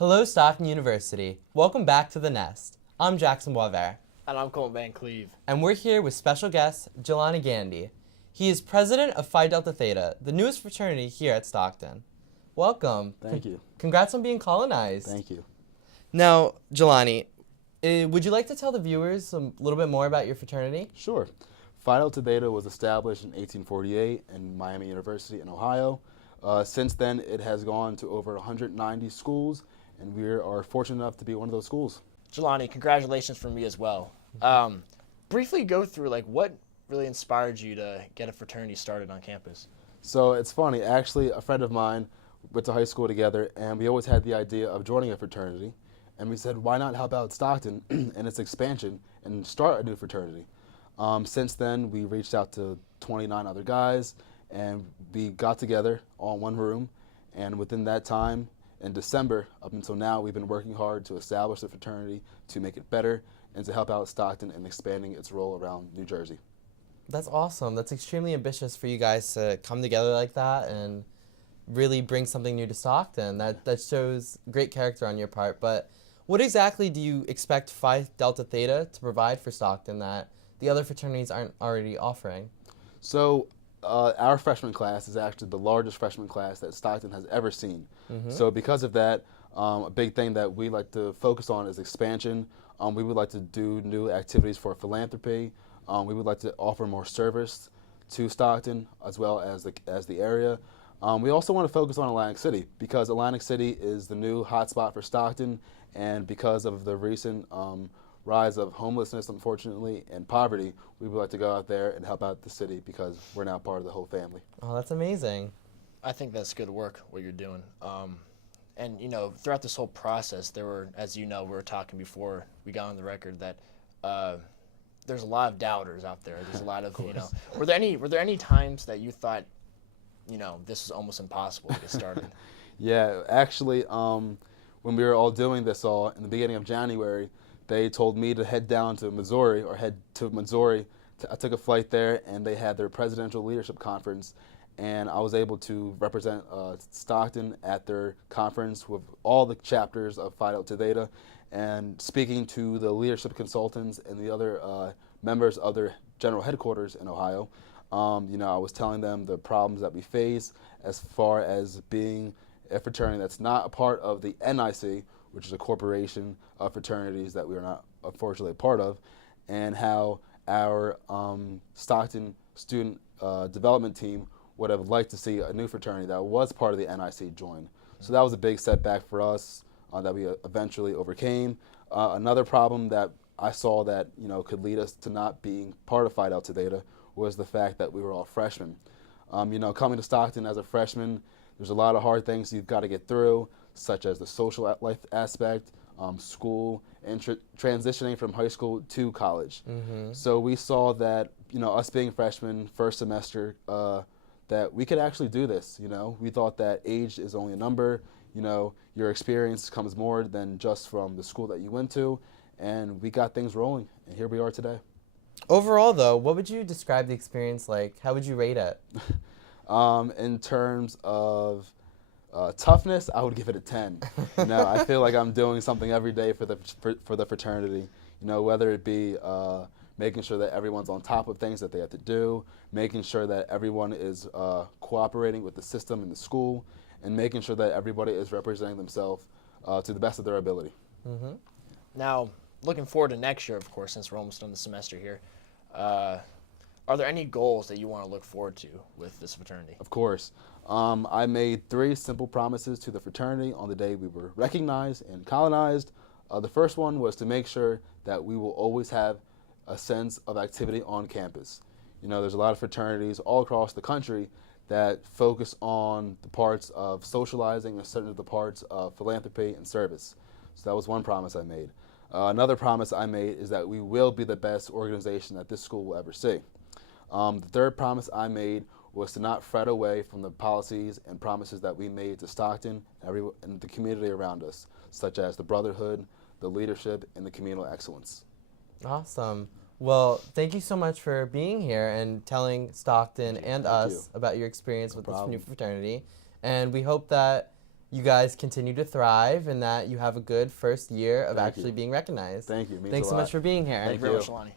Hello, Stockton University. Welcome back to The Nest. I'm Jackson Boisvert, And I'm Colin Van Cleve. and we're here with special guest Jelani Gandy. He is president of Phi Delta Theta, the newest fraternity here at Stockton. Welcome. Thank you. Congrats on being colonized. Thank you. Now, Jelani, would you like to tell the viewers a little bit more about your fraternity? Sure. Phi Delta Theta was established in 1848 in Miami University in Ohio. Since then, it has gone to over 190 schools, and we are fortunate enough to be one of those schools. Jelani, congratulations from me as well. Briefly go through what really inspired you to get a fraternity started on campus. So it's funny, actually, a friend of mine went to high school together, and we always had the idea of joining a fraternity. And we said, why not help out Stockton and its expansion and start a new fraternity? Since then, we reached out to 29 other guys, and we got together all in one room. And within that time, in December, up until now, we've been working hard to establish the fraternity, to make it better, and to help out Stockton in expanding its role around New Jersey. That's awesome. That's extremely ambitious for you guys to come together like that and really bring something new to Stockton. That shows great character on your part. But what exactly do you expect Phi Delta Theta to provide for Stockton that the other fraternities aren't already offering? So our freshman class is actually the largest freshman class that Stockton has ever seen. So because of that, a big thing that we like to focus on is expansion. We would like to do new activities for philanthropy. We would like to offer more service to Stockton as well as the area. We also want to focus on Atlantic City because Atlantic City is the new hotspot for Stockton, and because of the recent rise of homelessness, unfortunately, and poverty, we would like to go out there and help out the city because we're now part of the whole family. Oh, that's amazing. I think that's good work, what you're doing. And, throughout this whole process, there were, as you know, we were talking before we got on the record that there's a lot of doubters out there. There's a lot of, were there any times that you thought, this is almost impossible to get started? Yeah, actually, when we were all doing this in the beginning of January, they told me to head down to Missouri or head to Missouri. I took a flight there, and they had their presidential leadership conference, and I was able to represent Stockton at their conference with all the chapters of Phi Delta Theta, and speaking to the leadership consultants and the other members of their general headquarters in Ohio. I was telling them the problems that we face as far as being a fraternity that's not a part of the NIC, which is a corporation of fraternities that we are not unfortunately a part of, and how our Stockton student development team would have liked to see a new fraternity that was part of the NIC join. So that was a big setback for us that we eventually overcame. Another problem that I saw that could lead us to not being part of Phi Delta Theta was the fact that we were all freshmen. Coming to Stockton as a freshman, there's a lot of hard things you've got to get through, such as the social life aspect, school, and transitioning from high school to college. So we saw that, us being freshmen, first semester, that we could actually do this. We thought that age is only a number. Your experience comes more than just from the school that you went to, and we got things rolling, and here we are today. Overall, though, what would you describe the experience like? How would you rate it? In terms of toughness, I would give it a 10. I feel like I'm doing something every day for the fraternity. Whether it be making sure that everyone's on top of things that they have to do, making sure that everyone is cooperating with the system and the school, and making sure that everybody is representing themselves to the best of their ability. Now, looking forward to next year, of course, since we're almost done the semester here, are there any goals that you want to look forward to with this fraternity? Of course. I made 3 simple promises to the fraternity on the day we were recognized and colonized. The first one was to make sure that we will always have a sense of activity on campus. There's a lot of fraternities all across the country that focus on the parts of socializing and certain of the parts of philanthropy and service. So that was one promise I made. Another promise I made is that we will be the best organization that this school will ever see. The third promise I made was to not fret away from the policies and promises that we made to Stockton and the community around us, such as the brotherhood, the leadership, and the communal excellence. Awesome. Well, thank you so much for being here and telling Stockton and us about your experience with this new fraternity. And we hope that you guys continue to thrive and that you have a good first year of Thank actually you. being recognized. Thank you. It means Thanks a so lot. much for being here. Thank you very much, Lonnie.